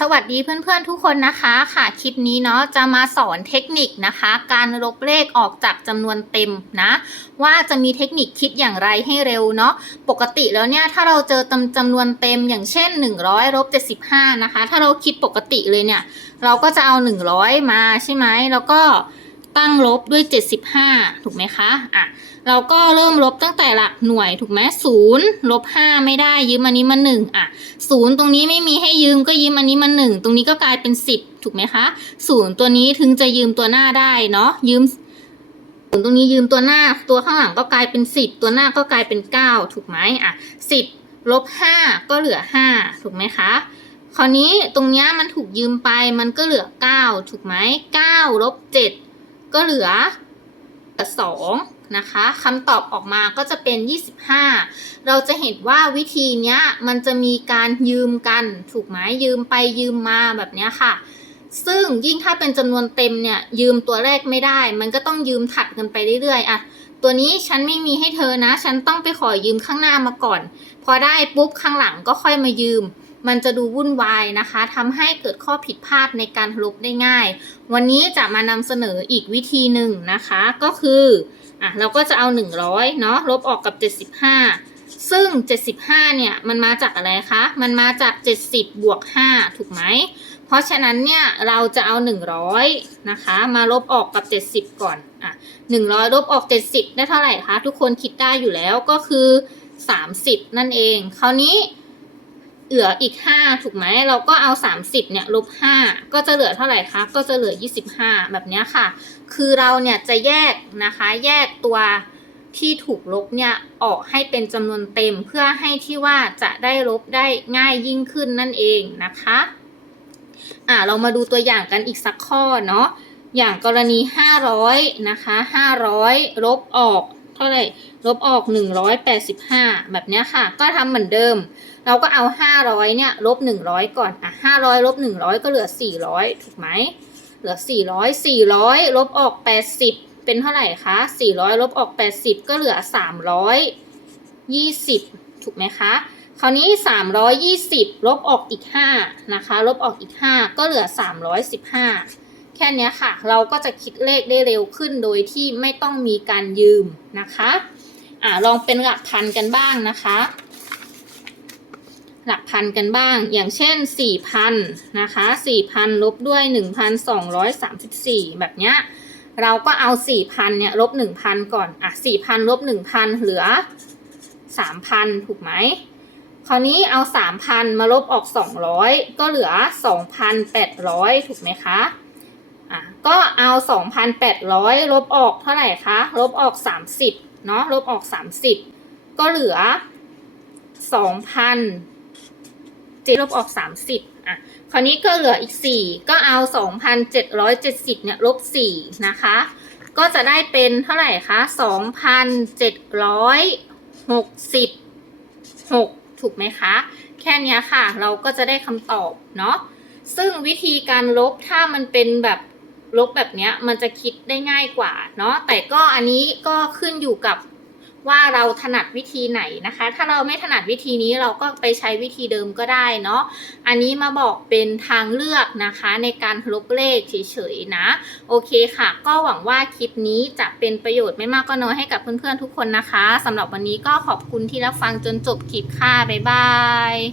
สวัสดีเพื่อนๆทุกคนนะคะค่ะคลิปนี้เนาะจะมาสอนเทคนิคนะคะ การลบเลขออกจากจำนวนเต็มนะ ว่าจะมีเทคนิคคิดอย่างไรให้เร็วเนาะปกติแล้วเนี่ยถ้าเราเจอจำจำนวนเต็มอย่างเช่น 100ลบ75นะคะ ถ้าเราคิดปกติเลยเนี่ย เราก็จะเอา 100 มาใช่ไหมแล้วก็ ตั้งลบด้วย 75 ถูกไหมคะ อะ เราก็เริ่มลบตั้งแต่หลักหน่วยถูกไหมศูนย์ลบห้าไม่ได้ยืมอันนี้มาหนึ่งอะศูนย์ตรงนี้ไม่มีให้ยืมก็ยืมอันนี้มาหนึ่งตรงนี้ก็กลายเป็นสิบถูกไหมคะศูนย์ตัวนี้ถึงจะยืมตัวหน้าได้เนาะยืมศูนย์ตรงนี้ยืมตัวหน้า ตัวข้างหลังก็กลายเป็นสิบตัวหน้าก็กลายเป็นเก้าถูกไหมอะสิบลบห้าก็เหลือห้าถูกไหมคะคราวนี้ตรงนี้มันถูกยืมไปมันก็เหลือเก้าถูกไหมเก้าลบเจ็ด ก็เหลือสองนะคะคำตอบออกมาก็จะเป็น 25 เราจะเห็นว่าวิธีเนี้ยมันจะมีการยืมกันถูกไหมยืมไปยืมมาแบบเนี้ยค่ะ ซึ่งยิ่งถ้าเป็นจำนวนเต็มเนี่ยยืมตัวแรกไม่ได้ มันก็ต้องยืมถัดกันไปเรื่อยๆอะตัวนี้ฉันไม่มีให้เธอนะ ฉันต้องไปขอยืมข้างหน้ามาก่อน พอได้ปุ๊บข้างหลังก็ค่อยมายืม มันจะดูวุ่นวายนะคะทำให้เกิดข้อผิดพลาดในการลบได้ง่าย วันนี้จะมานำเสนออีกวิธีหนึ่งนะคะ ก็คืออะเราก็จะเอา 100เนาะลบออกกับ 75 ซึ่ง 75 เนี่ย มันมาจากอะไรคะ มันมาจาก 70 บวก 5 ถูกไหม เพราะฉะนั้นเนี่ย เราจะเอา 100 นะคะ มาลบออกกับ 70 ก่อนอะ100 ลบออก 70 ได้เท่าไหร่คะ ทุกคนคิดได้อยู่แล้วก็คือ 30 นั่นเอง คราวนี้ เหลืออีก 5 ถูกไหม เราก็เอา 30เนี่ยลบ 5 ก็จะเหลือเท่าไหร่คะ ก็จะเหลือ 25 แบบนี้ค่ะ คือเราเนี่ยจะแยกนะคะ แยกตัวที่ถูกลบเนี่ยออกให้เป็นจำนวนเต็มเพื่อให้ที่ว่าจะได้ลบได้ง่ายยิ่งขึ้นนั่นเองนะคะ อ่าเรามาดูตัวอย่างกันอีกสักข้อเนาะ อย่างกรณี 500 นะคะ 500 ลบออก เท่าไหร่ลบออก 185 แบบนี้ค่ะ ก็ทำเหมือนเดิม เราก็เอา 500 เนี่ยลบ 100 ก่อน อะ 500ลบ100 ก็เหลือ 400 ถูกไหม เหลือ 400 400 ลบออก 80 เป็นเท่าไหร่คะ 400 ลบออก 80 ก็เหลือ 320 ถูกไหมคะ คราวนี้ 320 ลบออกอีก 5 นะคะ ลบออกอีก 5 ก็เหลือ 315 แค่นี้ค่ะ เราก็จะคิดเลขได้เร็วขึ้นโดยที่ไม่ต้องมีการยืมนะคะอ่าลองเป็นหลักพันกันบ้างนะคะ หลักพันกันบ้าง อย่างเช่น 4,000 นะคะ 4,000 ลบด้วย 1,234 แบบเนี้ย เราก็เอา 4,000 เนี่ย ลบ 1,000 ก่อน อะ 4,000 ลบ 1,000 เหลือ 3,000 ถูกไหมคราวนี้เอา 3,000 มาลบออก 200 ก็เหลือ 2,800 ถูกไหมคะ อะก็เอา 2,800 ลบออกเท่าไหร่คะ ลบออก 30 เนาะลบออก 30 ก็เหลือ 2,000เจ็ดลบออก 30 อะ คราวนี้ก็เหลืออีก 4 ก็เอา 2,770 เนี่ย ลบ 4 นะคะ ก็จะได้เป็นเท่าไหร่คะ 2,766 ถูกไหมคะ แค่นี้ค่ะ เราก็จะได้คำตอบ เนาะซึ่งวิธีการลบถ้ามันเป็นแบบ ลบแบบเนี้ยมันจะคิดได้ง่ายกว่าเนาะแต่ก็อันนี้ก็ขึ้นอยู่กับว่าเราถนัดวิธีไหนนะคะ ถ้าเราไม่ถนัดวิธีนี้เราก็ไปใช้วิธีเดิมก็ได้เนาะ อันนี้มาบอกเป็นทางเลือกนะคะในการลบเลขเฉยๆนะ โอเคค่ะ ก็หวังว่าคลิปนี้จะเป็นประโยชน์ไม่มากก็น้อยให้กับเพื่อนๆทุกคนนะคะสำหรับวันนี้ก็ขอบคุณที่รับฟังจนจบคลิปค่ะ บ๊ายบาย